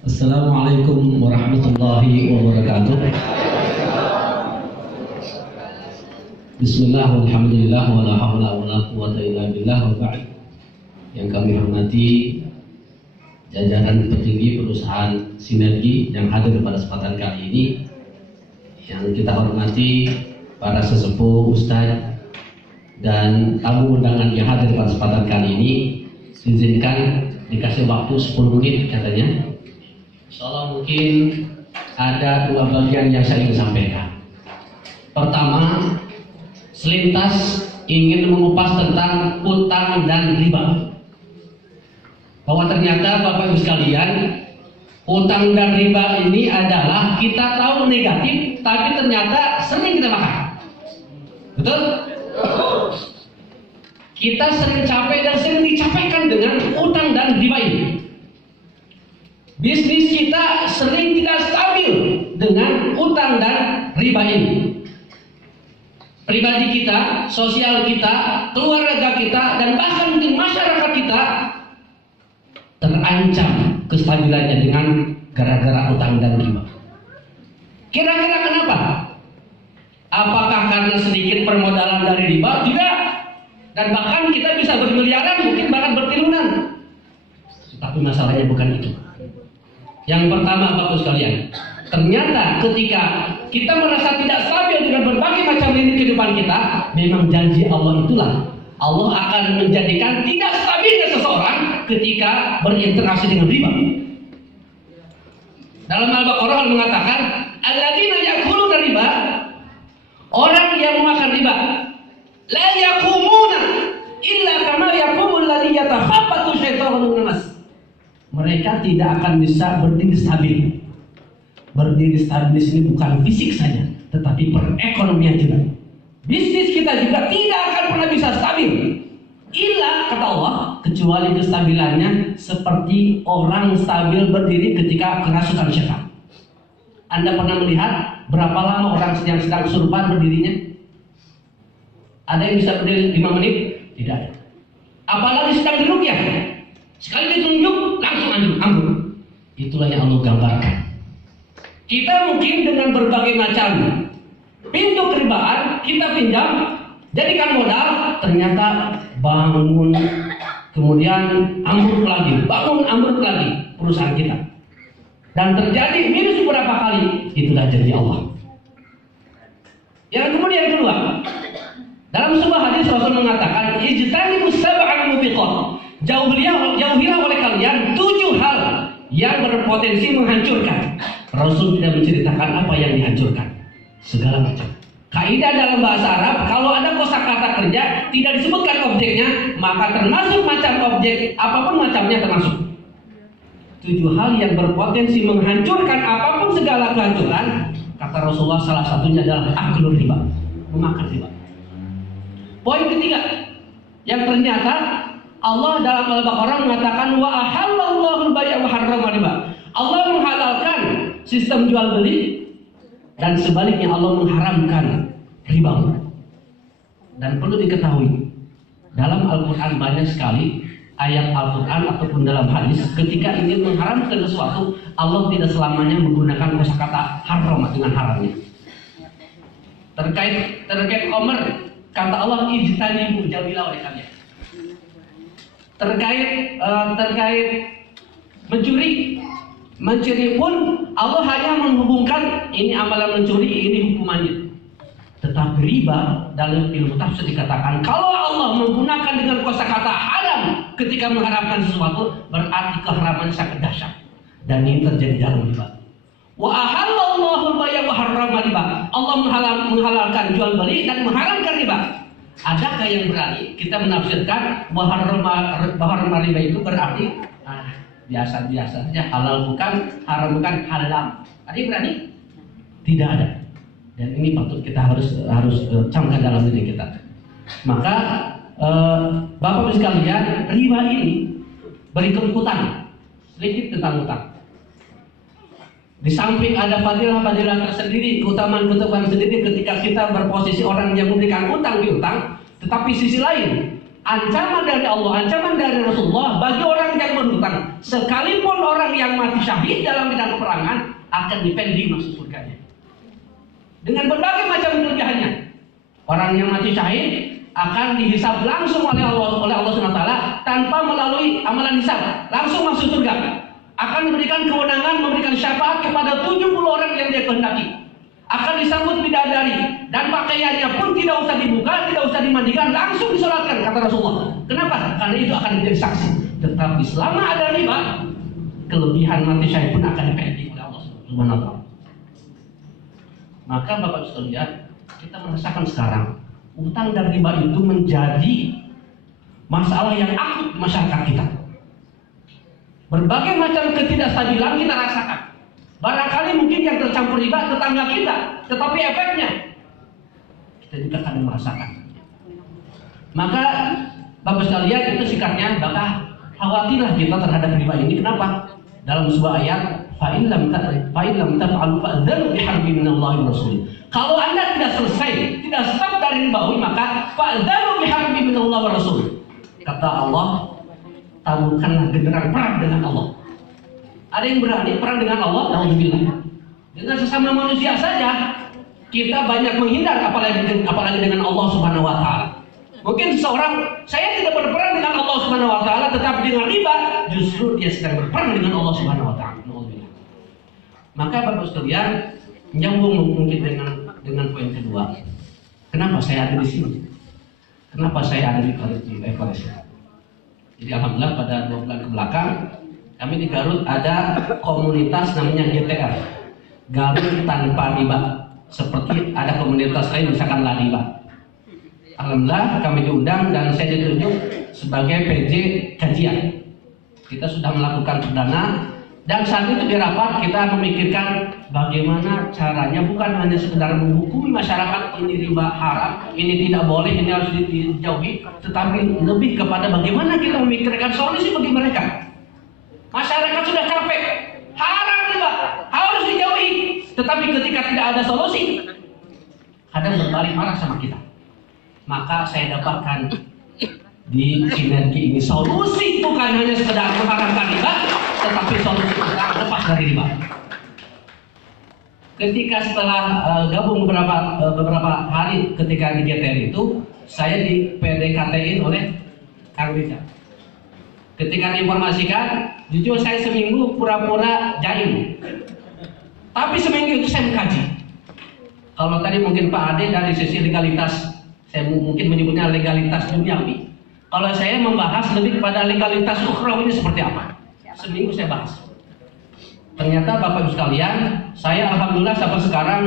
Assalamualaikum warahmatullahi wabarakatuh. Bismillah, walhamdulillah, wala hawla wala quwwata illa billah, wa ba'd. Yang kami hormati jajaran petinggi perusahaan Sinergi yang hadir pada kesempatan kali ini, yang kita hormati para sesepuh, ustadz, dan tamu undangan yang hadir pada kesempatan kali ini. Izinkan dikasih waktu 10 menit katanya. Insyaallah mungkin ada 2 bagian yang saya ingin sampaikan. Pertama, selintas ingin mengupas tentang utang dan riba. Bahwa ternyata Bapak Ibu sekalian, utang dan riba ini adalah kita tahu negatif, tapi ternyata sering kita makan. Betul? Kita sering capek dan sering dicapekkan dengan utang dan riba ini. Bisnis kita sering tidak stabil dengan utang dan riba ini. Pribadi kita, sosial kita, keluarga kita, dan bahkan mungkin masyarakat kita terancam kestabilannya dengan gara-gara utang dan riba. Kira-kira kenapa? Apakah karena sedikit permodalan dari riba? Tidak. Dan bahkan kita bisa bermiliaran, mungkin bahkan bertriliunan. Tapi masalahnya bukan itu. Yang pertama, Bapak sekalian, ternyata ketika kita merasa tidak stabil dengan berbagai macam lini kehidupan kita, memang janji Allah itulah, Allah akan menjadikan tidak stabilnya seseorang ketika berinteraksi dengan riba. Dalam Al-Baqarah Allah mengatakan, alladzina ya'kuluna riba, orang yang memakan riba, la yaqumuna illa kama yaqumul ladzi yatakhabbatu syaitanu minas mas. Mereka tidak akan bisa berdiri stabil. Berdiri stabil di sini bukan fisik saja, tetapi perekonomian juga. Bisnis kita juga tidak akan pernah bisa stabil. Illa, kata Allah, kecuali kestabilannya seperti orang stabil berdiri ketika kerasukan syaitan. Anda pernah melihat berapa lama orang yang sedang kesurupan berdirinya? Ada yang bisa berdiri 5 menit? Tidak ada. Apalagi sedang diruqyah. Sekali ditunjuk langsung ambruk. Itulah yang Allah gambarkan. Kita mungkin dengan berbagai macam pintu keribaan kita pinjam, jadikan modal, ternyata bangun, kemudian ambruk lagi, bangun ambruk lagi perusahaan kita. Dan terjadi minus beberapa kali, itulah janji Allah. Yang kemudian kedua, dalam sebuah hadis Rasul mengatakan, ijtanibus sab'al mubiqat. Jauhilah oleh kalian 7 hal yang berpotensi menghancurkan. Rasul tidak menceritakan apa yang dihancurkan, segala macam. Kaidah dalam bahasa Arab, kalau ada kosakata kerja tidak disebutkan objeknya, maka termasuk macam objek, apapun macamnya termasuk. 7 hal yang berpotensi menghancurkan apapun segala kehancuran, kata Rasulullah, salah satunya adalah aklul riba, memakan riba. Poin ketiga, yang ternyata Allah dalam Al-Baqarah mengatakan wa ahallallahu al-bay' wa harrama riba. Allah menghalalkan sistem jual beli dan sebaliknya Allah mengharamkan riba. Dan perlu diketahui, dalam Al-Qur'an banyak sekali ayat Al-Qur'an ataupun dalam hadis ketika ingin mengharamkan sesuatu, Allah tidak selamanya menggunakan kosakata haram dengan haramnya. Terkait Umar, kata Allah ijtanibu, jauhilah oleh kalian. Terkait mencuri pun Allah hanya menghubungkan ini amalan mencuri, ini hukumannya. Tetapi riba dalam ilmu tafsir dikatakan kalau Allah menggunakan dengan kosakata haram ketika mengharamkan sesuatu, berarti keharaman sangat dahsyat. Dan ini terjadi dalam riba. Wa ahallallahu al-bay' wa harrama riba. Allah menghalalkan jual beli dan mengharamkan riba. Adakah yang berani kita menafsirkan bahwa riba itu berarti biasa-biasa saja, halal bukan, haram bukan, halal? Ada yang berani? Tidak ada. Dan ini patut kita harus camkan dalam diri kita. Maka Bapak Ibu sekalian, riba ini berikut hutang. Sedikit tentang hutang. Di samping ada fadilah-fadilah tersendiri, keutamaan-keutamaan sendiri ketika kita berposisi orang yang memberikan utang piutang, tetapi sisi lain ancaman dari Allah, ancaman dari Rasulullah bagi orang yang berhutang. Sekalipun orang yang mati syahid dalam medan peperangan akan dipending masuk surganya. Dengan berbagai macam kelebihannya. Orang yang mati syahid akan dihisab langsung oleh Allah SWT tanpa melalui amalan hisab, langsung masuk surga. Akan diberikan kewenangan memberikan syafaat kepada 70 orang yang dia kehendaki. Akan disambut bidadari dan pakaiannya pun tidak usah dibuka, tidak usah dimandikan, langsung disolatkan kata Rasulullah. Kenapa? Karena itu akan menjadi saksi. Tetapi selama ada riba, kelebihan mati syahid pun akan dipending oleh Allah Subhanahu wa taala. Maka Bapak sekalian, kita merasakan sekarang utang dan riba itu menjadi masalah yang akut di masyarakat kita. Berbagai macam ketidakstabilan kita rasakan. Barangkali mungkin yang tercampur riba tetangga kita, tetapi efeknya kita juga kadang merasakan. Maka Bapak sekalian, itu sikapnya, maka khawatirlah kita terhadap riba ini. Kenapa? Dalam sebuah ayat, fa'in lam taf'alu fa'dzanu biharbin minallahi wa rasulih. Kalau Anda tidak selesai, tidak stop dari ribawi, maka fa'dzanu biharbin minallahi wa rasulih. Kata Allah, taburkanlah genderang perang dengan Allah. Ada yang berani perang dengan Allah? Alhamdulillah. Dengan sesama manusia saja kita banyak menghindar, apalagi dengan Allah Subhanahu wa taala. Mungkin seseorang, saya tidak berperang dengan Allah Subhanahu wa taala, tetapi dengan riba justru dia sedang berperang dengan Allah Subhanahu wa taala. Maka Bapak sekalian, nyambung mungkin dengan poin kedua. Kenapa saya ada di sini? Kenapa saya ada di Evaluasi? Jadi alhamdulillah pada 2 bulan kebelakang kami di Garut ada komunitas namanya GTR, Garut Tanpa Riba. Seperti ada komunitas lain misalkan La Riba. Alhamdulillah kami diundang dan saya ditunjuk sebagai PJ kajian. Kita sudah melakukan perdana dan saat itu di rapat kita memikirkan bagaimana caranya, bukan hanya sekedar menghukumi masyarakat ini riba haram, ini tidak boleh, ini harus dijauhi, tetapi lebih kepada bagaimana kita memikirkan solusi bagi mereka. Masyarakat sudah capek, haram riba, harus dijauhi, tetapi ketika tidak ada solusi, kadang berbalik marah sama kita. Maka saya dapatkan di sinergi ini solusi bukan hanya sekedar mengharamkan riba, tetapi solusi kita lepas dari riba. Ketika setelah gabung beberapa hari ketika di GTR itu, saya di PDKT-in oleh Kang Rizal. Ketika diinformasikan, jujur saya seminggu pura-pura jaim. Tapi seminggu itu saya mengkaji. Kalau tadi mungkin Pak Ade dari sisi legalitas, saya mungkin menyebutnya legalitas duniawi. Kalau saya membahas lebih kepada legalitas ukhrawi ini seperti apa. Seminggu saya bahas. Ternyata Bapak Ibu sekalian, saya alhamdulillah sampai sekarang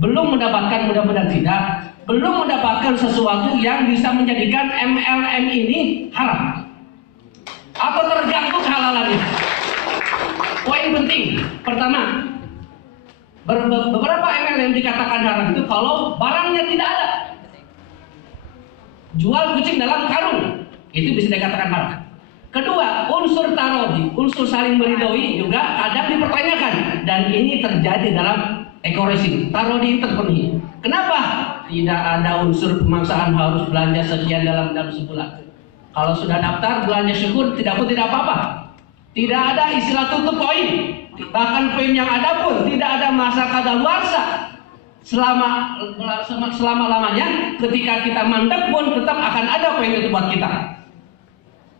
belum mendapatkan, mudah-mudahan tidak, belum mendapatkan sesuatu yang bisa menjadikan MLM ini haram atau terganggu kehalalannya. Poin penting pertama, beberapa MLM dikatakan haram itu kalau barangnya tidak ada. Jual kucing dalam karung, itu bisa dikatakan haram. Kedua, unsur tarodi, unsur saling meridoi juga kadang dipertanyakan, dan ini terjadi dalam ekoresim. Tarodi terpenuhi. Kenapa? Tidak ada unsur pemaksaan harus belanja sekian dalam sebulan. Kalau sudah daftar belanja syukur tidak apa-apa. Tidak ada istilah tutup poin. Bahkan poin yang ada pun tidak ada masa kadaluarsa. Selama-lamanya ketika kita mandek pun tetap akan ada poin itu buat kita.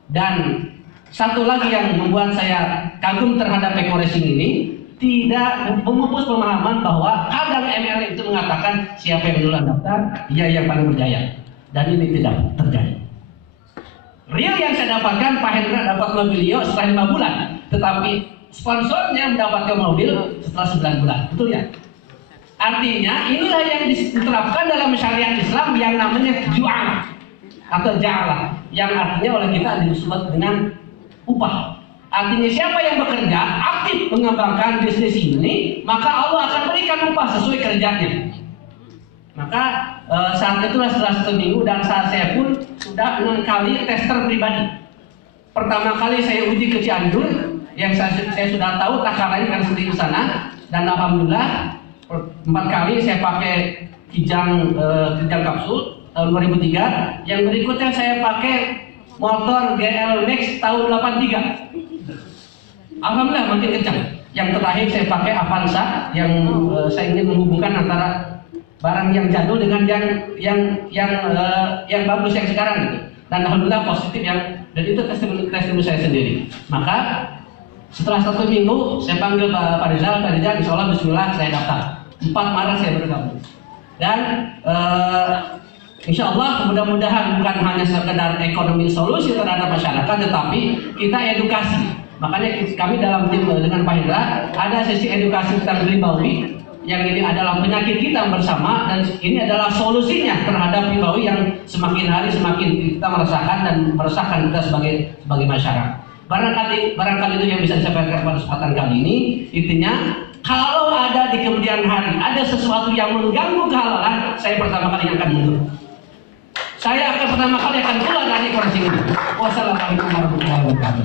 Dan satu lagi yang membuat saya kagum terhadap ekoracing ini, tidak memupus pemahaman bahwa kadang MLM itu mengatakan siapa yang duluan daftar, dia yang paling berjaya. Dan ini tidak terjadi. Real yang saya dapatkan, Pak Hendra dapat mobil setelah 5 bulan, tetapi sponsornya mendapatkan mobil setelah 9 bulan. Betul ya? Artinya inilah yang diterapkan dalam syariat Islam yang namanya ju'ala atau ja'ala, yang artinya oleh kita disebut dengan upah. Artinya siapa yang bekerja aktif mengembangkan bisnis ini, maka Allah akan berikan upah sesuai kerjanya. Maka saat itulah setelah 1 minggu dan saat saya pun sudah 6 kali tester pribadi. Pertama kali saya uji ke Cianjur, yang saya sudah tahu takarannya kan sendiri di sana, dan alhamdulillah 4 kali saya pakai kijang kapsul, tahun 2003. Yang berikutnya saya pakai motor GL Max tahun 83. Alhamdulillah makin kencang. Yang terakhir saya pakai Avanza yang saya ingin menghubungkan antara barang yang jadul dengan yang bagus yang sekarang gitu. Dan alhamdulillah positif dan itu testimoni saya sendiri. Maka setelah 1 minggu saya panggil Pak Rizal, insya Allah bismillah saya daftar. 4 Maret saya bergabung. Dan insya Allah mudah-mudahan bukan hanya sekedar ekonomi solusi terhadap masyarakat, tetapi kita edukasi. Makanya kami dalam tim dengan Pak Hendra ada sesi edukasi tentang ribawi, yang ini adalah penyakit kita bersama dan ini adalah solusinya terhadap ribawi yang semakin hari semakin kita merasakan dan meresahkan kita sebagai masyarakat. Barangkali itu yang bisa saya sampaikan pada kesempatan kali ini. Intinya, kalau ada di kemudian hari ada sesuatu yang mengganggu kehalalan, saya pertama kali akan mundur. Saya akan pertama kali akan keluar dari kursi ini. Wassalamualaikum warahmatullahi wabarakatuh.